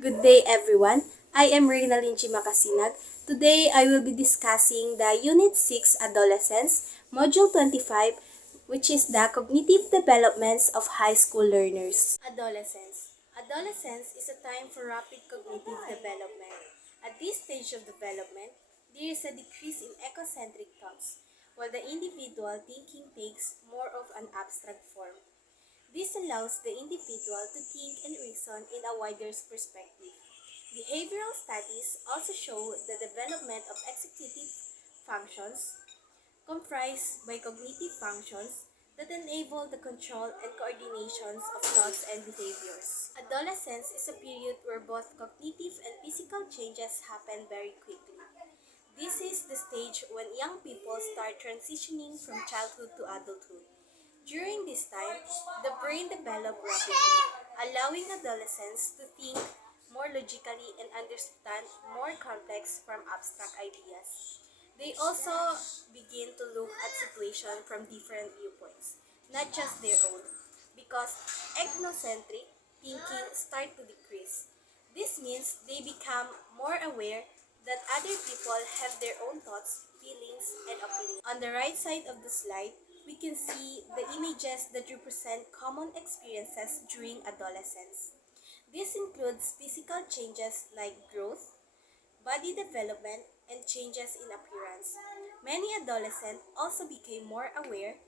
Good day, everyone. I am Reina Linchi Makasinag. Today, I will be discussing the Unit 6 Adolescence, Module 25, which is the cognitive developments of high school learners. Adolescence. Adolescence is a time for rapid cognitive development. At this stage of development, there is a decrease in ecocentric thoughts, while the individual thinking takes more of an abstract form. This allows the individual to think and reason in a wider perspective. Behavioral studies also show the development of executive functions, comprised by cognitive functions that enable the control and coordinations of thoughts and behaviors. Adolescence is a period where both cognitive and physical changes happen very quickly. This is the stage when young people start transitioning from childhood to adulthood. During this time, the brain develops rapidly, allowing adolescents to think more logically and understand more complex from abstract ideas. They also begin to look at situations from different viewpoints, not just their own, because ethnocentric thinking starts to decrease. This means they become more aware that other people have their own thoughts, feelings, and opinions. On the right side of the slide, we can see the images that represent common experiences during adolescence. This includes physical changes like growth, body development, and changes in appearance. Many adolescents also became more aware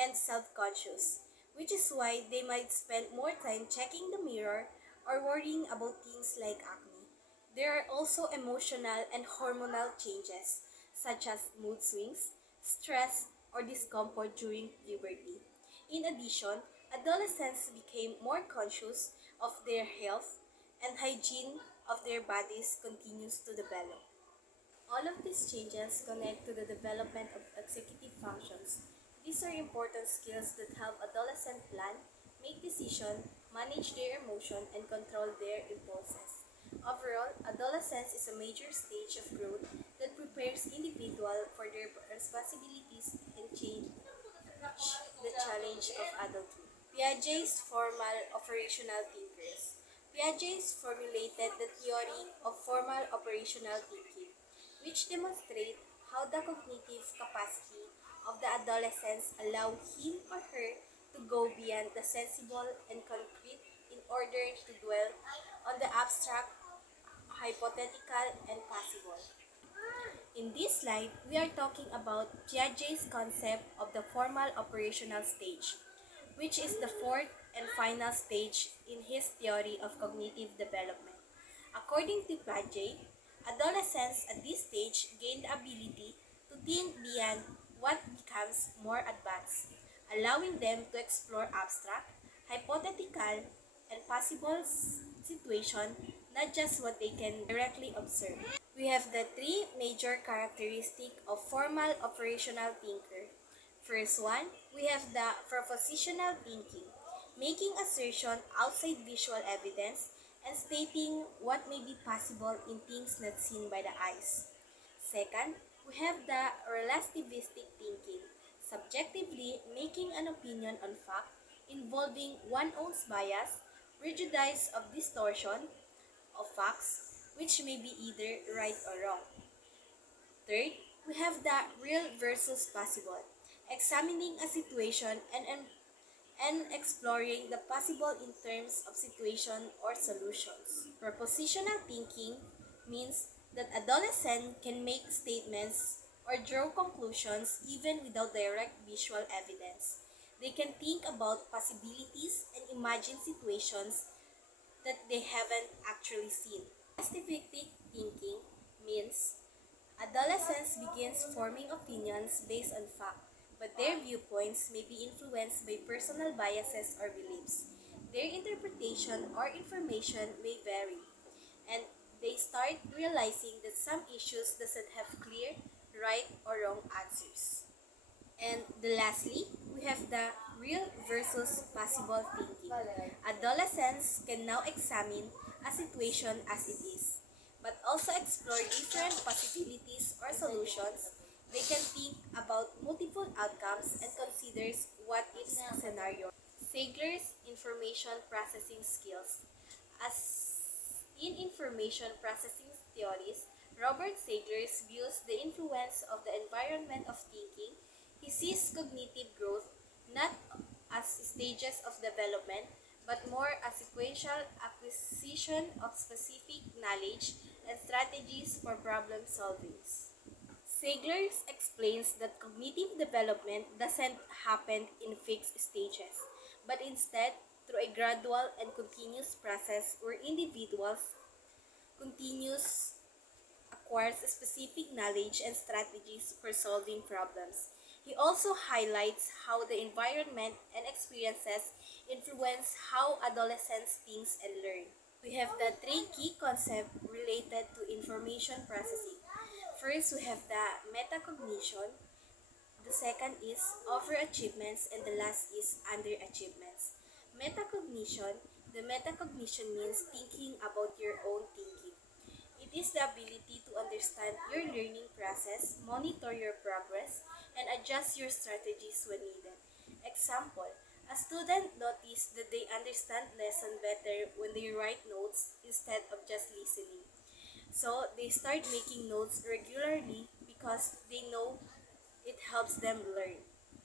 and self-conscious, which is why they might spend more time checking the mirror or worrying about things like acne. There are also emotional and hormonal changes, such as mood swings, stress, or discomfort during puberty. In addition, adolescents became more conscious of their health and hygiene of their bodies continues to develop. All of these changes connect to the development of executive functions. These are important skills that help adolescents plan, make decisions, manage their emotion, and control their impulses. Overall, adolescence is a major stage of growth that prepares individuals for their responsibilities and change the challenge of adulthood. Piaget's formal operational thinkers. Piaget formulated the theory of formal operational thinking, which demonstrates how the cognitive capacity of the adolescents allow him or her to go beyond the sensible and concrete in order to dwell on the abstract, hypothetical, and possible. In this slide, we are talking about Piaget's concept of the formal operational stage, which is the fourth and final stage in his theory of cognitive development. According to Piaget, adolescents at this stage gain the ability to think beyond what becomes more advanced, allowing them to explore abstract, hypothetical, and possible situations, not just what they can directly observe. We have the three major characteristics of formal operational thinker. First one, we have the propositional thinking, making assertion outside visual evidence and stating what may be possible in things not seen by the eyes. Second, we have the relativistic thinking, subjectively making an opinion on fact involving one's own bias, prejudice of distortion of facts, which may be either right or wrong. Third, we have the real versus possible, examining a situation and exploring the possible in terms of situation or solutions. Propositional thinking means that adolescents can make statements or draw conclusions even without direct visual evidence. They can think about possibilities and imagine situations that they haven't actually seen. Scientific thinking means adolescence begins forming opinions based on fact, but their viewpoints may be influenced by personal biases or beliefs. Their interpretation or information may vary, and they start realizing that some issues doesn't have clear right or wrong answers. And lastly, we have the real versus possible thinking. Adolescents can now examine a situation as it is, but also explore different possibilities or solutions. They can think about multiple outcomes and considers what if scenario. Sagler's information processing skills. As In information processing theories, Robert Sagler views the influence of the environment of thinking. He sees cognitive growth not as stages of development, but more as sequential acquisition of specific knowledge and strategies for problem solving. Sagler explains that cognitive development doesn't happen in fixed stages, but instead through a gradual and continuous process where individuals continues acquires specific knowledge and strategies for solving problems. He also highlights how the environment and experiences influence how adolescents think and learn. We have the three key concepts related to information processing. First, we have the metacognition. The second is overachievements, and the last is underachievements. Metacognition. The metacognition means thinking about your own thinking. It is the ability to understand your learning process, monitor your progress, and adjust your strategies when needed. Example, a student notices that they understand lesson better when they write notes instead of just listening. So they start making notes regularly because they know it helps them learn.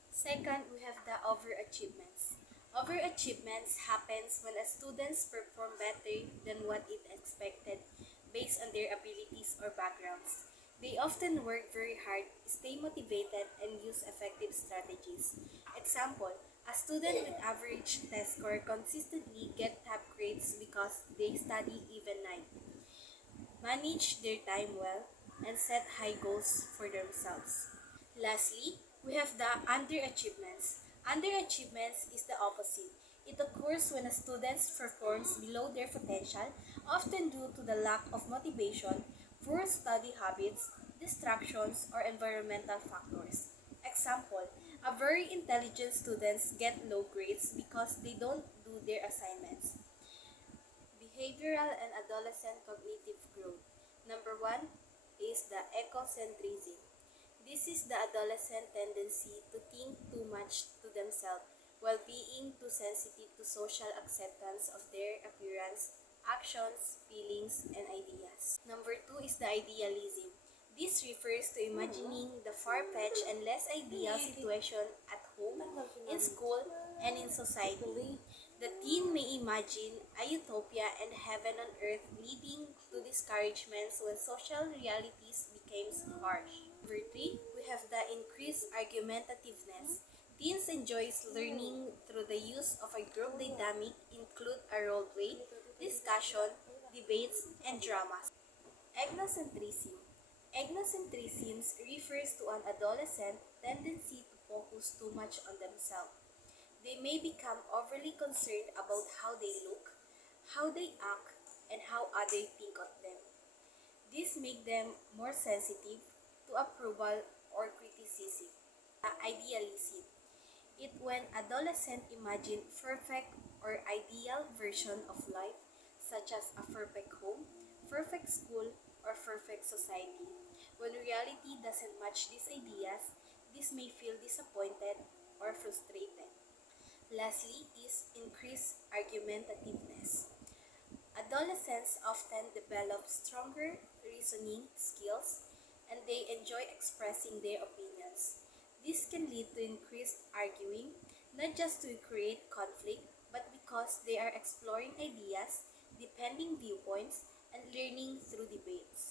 Second, we have the overachievements. Overachievements happens when a students perform better than what is expected based on their abilities or backgrounds. They often work very hard, stay motivated, and use effective strategies. Example, a student with average test score consistently get top grades because they study even night, manage their time well, and set high goals for themselves. Lastly, we have the underachievements. Underachievements is the opposite. It occurs when a student performs below their potential, often due to the lack of motivation, poor study habits, distractions, or environmental factors. Example, a very intelligent students get low grades because they don't do their assignments. Behavioral and adolescent cognitive growth. Number one is the ecocentrism. This is the adolescent tendency to think too much to themselves while being too sensitive to social acceptance of their appearance, actions, feelings, and ideas. Number two is the idealism. This refers to imagining the far-fetched and less ideal situation at home, in school, and in society. The teen may imagine a utopia and heaven on earth, leading to discouragements when social realities becomes harsh. Number three, we have the increased argumentativeness. Teens enjoys learning through the use of a group dynamic, include a role play, discussion, debates, and dramas. Ethnocentrism. Ethnocentrism refers to an adolescent tendency to focus too much on themselves. They may become overly concerned about how they look, how they act, and how others think of them. This makes them more sensitive to approval or criticism. Idealism. It when adolescents imagine perfect or ideal version of life, such as a perfect home, perfect school, or perfect society. When reality doesn't match these ideas, this may feel disappointed or frustrated. Lastly is increased argumentativeness. Adolescents often develop stronger reasoning skills and they enjoy expressing their opinions. This can lead to increased arguing, not just to create conflict, but because they are exploring ideas, defending viewpoints, and learning through debates.